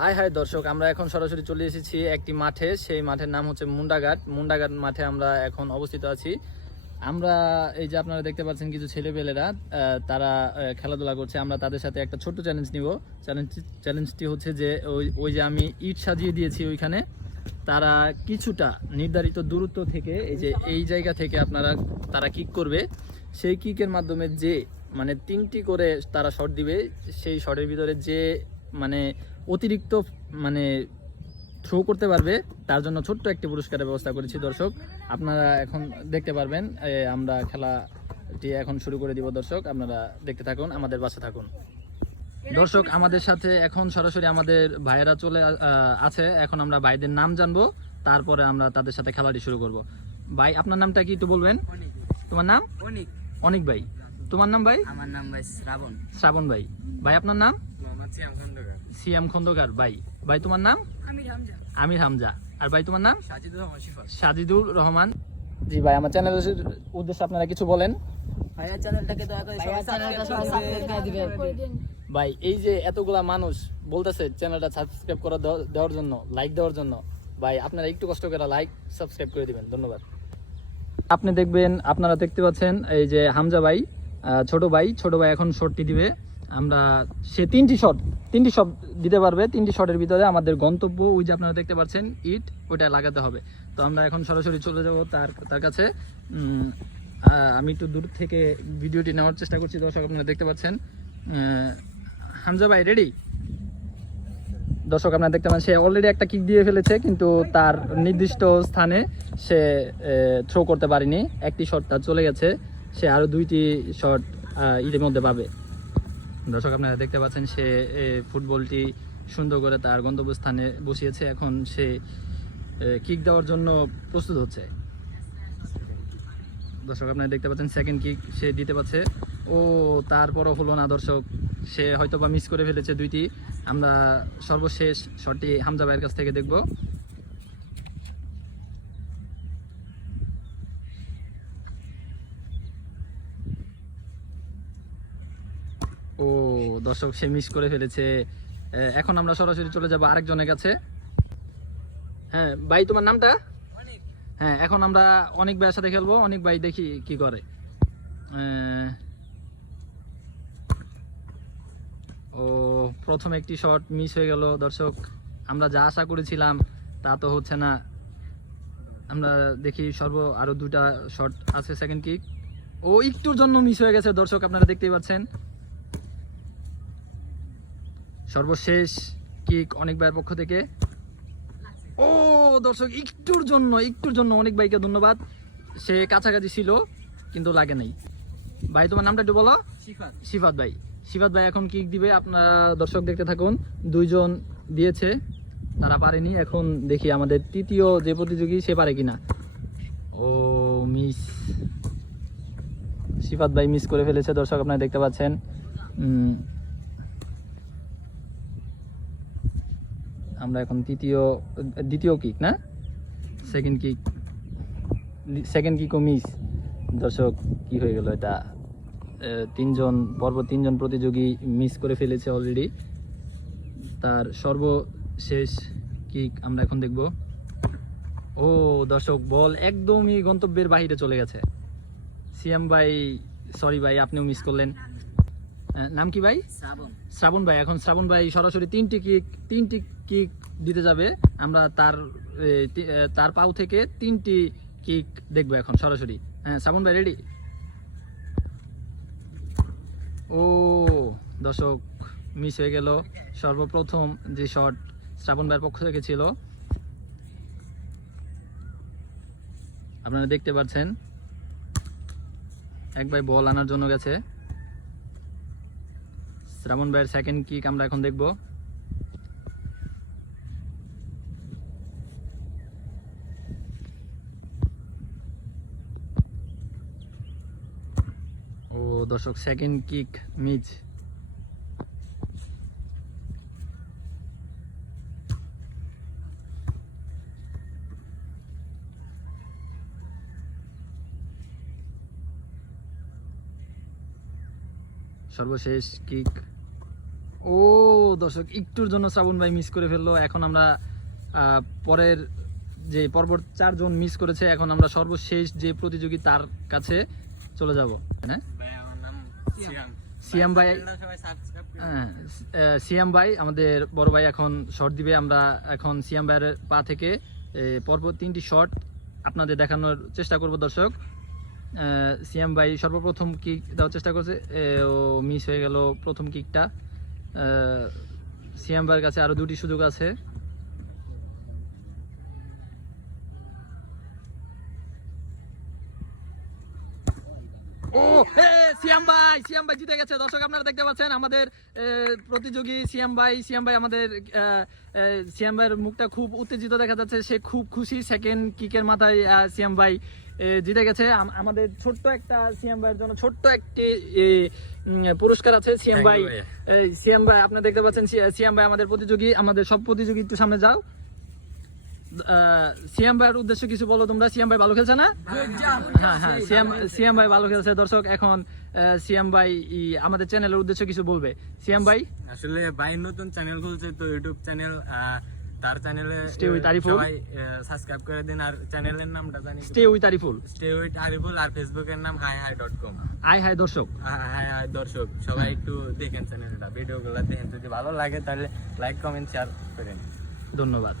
High high দর্শক, আমরা এখন সরাসরি চলে এসেছি একটি মাঠে। সেই মাঠের নাম হচ্ছে মুন্ডাঘাট মাঠে আমরা এখন অবস্থিত আছি। আমরা এই যে আপনারা দেখতে পাচ্ছেন কিছু ছেলেপেলেরা তারা খেলাধুলা করছে। আমরা তাদের সাথে একটা ছোট্ট চ্যালেঞ্জ নিব। চ্যালেঞ্জটি হচ্ছে যে ওই যে আমি ইট সাজিয়ে দিয়েছি ওইখানে, তারা কিছুটা নির্ধারিত দূরত্ব থেকে এই জায়গা থেকে তারা কিক করবে। সেই কিকের মাধ্যমে যে মানে 3টি করে তারা শট দিবে, সেই শটের ভিতরে যে মানে অতিরিক্ত মানে থ্রো করতে পারবে তার জন্য ছোট্ট একটি পুরস্কারের ব্যবস্থা করেছি। দর্শক আপনারা এখন দেখতে পারবেন, আমরা খেলাটি এখন শুরু করে দিব। দর্শক আপনারা দেখতে থাকুন, আমাদের পাশে থাকুন। দর্শক আমাদের সাথে এখন সরাসরি আমাদের ভাইয়েরা চলে আছে। এখন আমরা ভাইদের নাম জানবো, তারপরে আমরা তাদের সাথে খেলাটি শুরু করব। ভাই আপনার নামটা কি একটু বলবেন? তোমার নাম? অনিক। অনিক ভাই। তোমার নাম ভাই? আমার নাম ভাই শ্রাবণ। শ্রাবণ ভাই। ভাই আপনার নাম? সিয়াম খন্দকার। সিয়াম খন্দকার ভাই। ভাই তোমার নাম? আমির হামজা। আর ভাই তোমার নাম? সাজিদুর রহমান। জি ভাই, আমার চ্যানেলের উদ্দেশ্যে আপনারা কিছু বলেন। ভাইয়া চ্যানেলটাকে দয়া করে সাবস্ক্রাইব করে দিবেন। ভাই এই যে এতগুলা মানুষ বলতেছে চ্যানেলটা সাবস্ক্রাইব করে দেওয়ার জন্য, লাইক দেওয়ার জন্য, ভাই আপনারা একটু কষ্ট করে লাইক সাবস্ক্রাইব করে দিবেন, ধন্যবাদ। আপনি দেখবেন, আপনারা দেখতে পাচ্ছেন এই যে হামজা ভাই, ছোট ভাই এখন শটটি দিবে। আমরা সে 3টি শট দিতে পারবে। 3টি শটের ভিতরে আমাদের গন্তব্য ওই যে আপনারা দেখতে পাচ্ছেন ইট, ওইটা লাগাতে হবে। তো আমরা এখন সরাসরি চলে যাব তার কাছে। আমি একটু দূর থেকে ভিডিওটি নেওয়ার চেষ্টা করছি। দর্শক আপনারা দেখতে পাচ্ছেন, হামজা ভাই রেডি? দর্শক আপনারা দেখতে পাচ্ছেন সে অলরেডি একটা কিক দিয়ে ফেলেছে, কিন্তু তার নির্দিষ্ট স্থানে সে থ্রো করতে পারেনি। একটি শট তার চলে গেছে, সে আরও 2টি শট ইটের মধ্যে পাবে। দর্শক আপনারা দেখতে পাচ্ছেন সে ফুটবলটি সুন্দর করে তার গন্তব্যস্থানে বসিয়েছে। এখন সে কিক দেওয়ার জন্য প্রস্তুত হচ্ছে। দর্শক আপনারা দেখতে পাচ্ছেন সেকেন্ড কিক সে দিতে পারছে। ও তারপরও হলো না। দর্শক সে হয়তো বা মিস করে ফেলেছে 2টি। আমরা সর্বশেষ শটটি হামজা ভাইয়ের কাছ থেকে দেখব। ও দর্শক সে মিস করে ফেলেছে। এখন আমরা সরাসরি চলে যাব আরেকজনের কাছে। হ্যাঁ ভাই তোমার নামটা? হ্যাঁ, এখন আমরা অনেক ভাইয়ের সাথে খেলবো। অনেক ভাই দেখি কি করে। ও প্রথম একটি শট মিস হয়ে গেল। দর্শক আমরা যা আশা করেছিলাম তা তো হচ্ছে না। আমরা দেখি আরো 2টা শট আছে। সেকেন্ড কিক ও একটুর জন্য মিস হয়ে গেছে। দর্শক আপনারা দেখতেই পাচ্ছেন সর্বশেষ কিক অনেক ভাইয়ের পক্ষ থেকে। ও দর্শক একটুর জন্য অনেক ভাইকে ধন্যবাদ। সে কাছাকাছি ছিল কিন্তু লাগে নাই। ভাই তোমার নামটা একটু বলো। সিফাত ভাই। সিফাত ভাই এখন কিক দিবে, আপনারা দর্শক দেখতে থাকুন। 2জন দিয়েছে, তারা পারেনি। এখন দেখি আমাদের 3য় যে প্রতিযোগী সে পারে কিনা। ও মিস, সিফাত ভাই মিস করে ফেলেছে। দর্শক আপনারা দেখতে পাচ্ছেন। আমরা এখন দ্বিতীয় কিক না, সেকেন্ড কিকও মিস। দর্শক কি হয়ে গেল এটা? 3জন প্রতিযোগী মিস করে ফেলেছে অলরেডি। তার সর্বশেষ কিক আমরা এখন দেখব। ও দর্শক বল একদমই গন্তব্যের বাহিরে চলে গেছে। সিএম ভাই সরি ভাই, আপনিও মিস করলেন। নাম কি ভাই? শ্রাবণ ভাই। এখন শ্রাবণ ভাই সরাসরি 3টি কিক দিতে যাবে। আমরা তার পাও থেকে 3টি কিক দেখবো এখন সরাসরি। হ্যাঁ শ্রাবণ ভাই রেডি? ও দর্শক মিস হয়ে গেল সর্বপ্রথম যে শট শ্রাবণ ভাইয়ের পক্ষ থেকে ছিল। আপনারা দেখতে পাচ্ছেন এক ভাই বল আনার জন্য গেছে। শ্রাবণ ভাইয়ের সেকেন্ড কিক আমরা এখন দেখব। ও দর্শক সেকেন্ড কিক মিস। সর্বশেষ কিক ও দর্শক, একটুর জন্য শ্রাবণ ভাই মিস করে ফেললো। এখন আমরা পরের যে পর্ব 4 জন মিস করেছে, এখন আমরা সর্বশেষ যে প্রতিযোগী তার কাছে চলে যাব। হ্যাঁ, সিয়াম ভাই, সিয়াম ভাই আমাদের বড় ভাই এখন শর্ট দিবে। আমরা এখন সিয়াম ভাইয়ের পা থেকে পর্ব 3টি শর্ট আপনাদের দেখানোর চেষ্টা করব দর্শক। সিয়াম ভাই সর্বপ্রথম কিক দেওয়ার চেষ্টা করছে, ও মিস হয়ে গেল প্রথম কিকটা। সিয়াম ভাইয়ের কাছে আরো 2টি সুযোগ আছে। ও সিয়াম ভাই জিতে গেছে দর্শক। আপনারা দেখতে পাচ্ছেন আমাদের প্রতিযোগী সিয়াম ভাই আমাদের সিয়াম ভাইয়ের মুখটা খুব উত্তেজিত দেখা যাচ্ছে, সে খুব খুশি। সেকেন্ড কিকের মাথায় সিয়াম ভাই জিতে গেছে। আমাদের ছোট্ট একটা সিয়াম ভাইয়ের জন্য ছোট্ট একটি পুরস্কার আছে। সিয়াম ভাই আপনারা দেখতে পাচ্ছেন, সিয়াম ভাই আমাদের প্রতিযোগী। আমাদের সব প্রতিযোগী একটু সামনে যাও। সিয়াম ভাইয়ের উদ্দেশ্যে কিছু বলো তোমরা। সিয়াম ভাই ভালো খেলছে না? হ্যাঁ, সিয়াম ভাই ভালো খেলছে দর্শক। এখন সিয়াম ভাই আমাদের চ্যানেলের উদ্দেশ্যে কিছু বলবে। সিয়াম ভাই, আসলে ভাই নতুন চ্যানেল খুলছে তো, ইউটিউব চ্যানেল, তার চ্যানেলে স্টে উইথ আরিফুল সবাই সাবস্ক্রাইব করে দিন। আর চ্যানেলের নামটা জানি, স্টে উইথ আরিফুল। আর ফেসবুকের নাম hi.com। হাই দর্শক, হাই দর্শক, সবাই একটু দেখেন চ্যানেলটা, ভিডিওগুলো দেখেন। যদি ভালো লাগে তাহলে লাইক, কমেন্ট, শেয়ার করেন। ধন্যবাদ।